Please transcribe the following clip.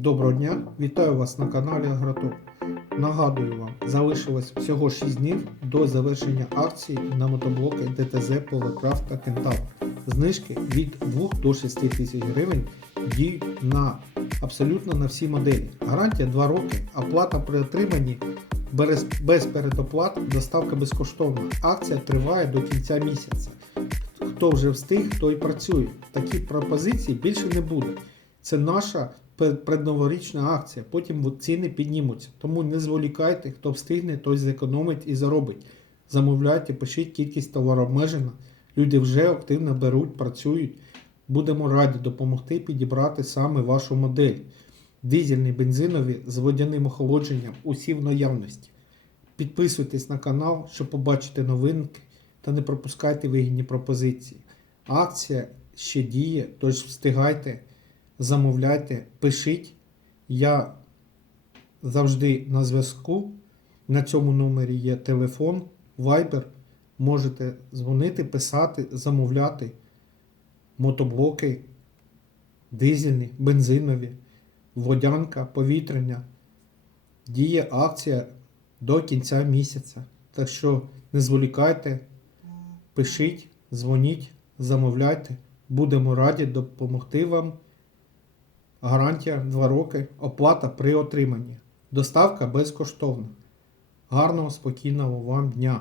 Доброго дня! Вітаю вас на каналі Агротоп. Нагадую вам, залишилось всього 6 днів до завершення акції на мотоблоки ДТЗ Powercraft та Kentaur. Знижки від 2 до 6 тисяч гривень діють на абсолютно на всі моделі. Гарантія 2 роки, оплата при отриманні без, передоплат, доставка безкоштовна. Акція триває до кінця місяця. Хто вже встиг, той працює. Такі пропозиції більше не буде. Це наша предноворічна акція. Потім ціни піднімуться. Тому не зволікайте, хто встигне, той зекономить і заробить. Замовляйте, пишіть кількість товару обмежена. Люди вже активно беруть, працюють. Будемо раді допомогти підібрати саме вашу модель. Дизельні, бензинові з водяним охолодженням усі в наявності. Підписуйтесь на канал, щоб побачити новинки та не пропускайте вигідні пропозиції. Акція ще діє, тож встигайте, замовляйте, пишіть. Я завжди на зв'язку. На цьому номері є телефон, Viber. Можете дзвонити, писати, замовляти мотоблоки, дизельні, бензинові, водянка, повітряна. Діє акція до кінця місяця. Так що не зволікайте, пишіть, дзвоніть, замовляйте. Будемо раді допомогти вам. Гарантія 2 роки, оплата при отриманні. Доставка безкоштовна. Гарного, спокійного вам дня!